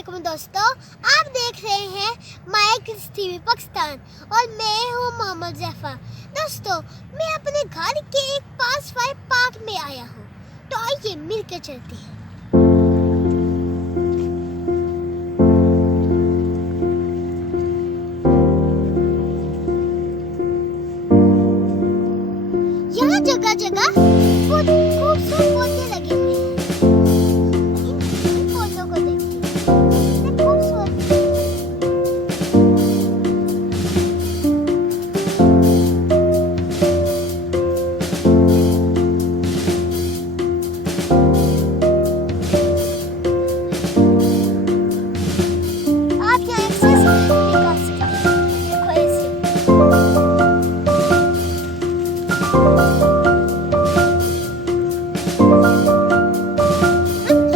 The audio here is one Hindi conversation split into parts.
अस्सलामुअलैकुम दोस्तों, आप देख रहे हैं माय किड्स टीवी पाकिस्तान और मैं हूं मोहम्मद जफर। दोस्तों, मैं अपने घर के एक पास वाले पार्क में आया हूं, तो आइए मिलकर चलते हैं। यहाँ जगह जगह खूबसूरत पौधे लगे हुए हैं। इन पौधों को देखिए, कितने खूबसूरत हैं। आप यहाँ एक्सरसाइज भी कर सकते हैं। देखो ऐसे।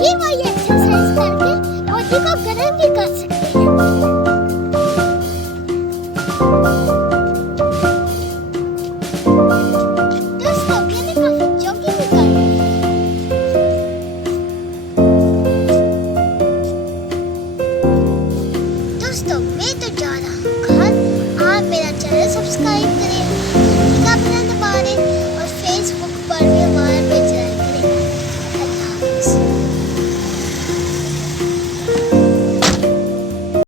ये वाली एक्सरसाइज करके बॉडी को गर्म भी कर सकते हैं। दोस्तों, मैंने काफी जॉगिंग भी कर ली है। दोस्तों, मैं तो जा रहा हूँ घर। आप मेरा चैनल सब्सक्राइब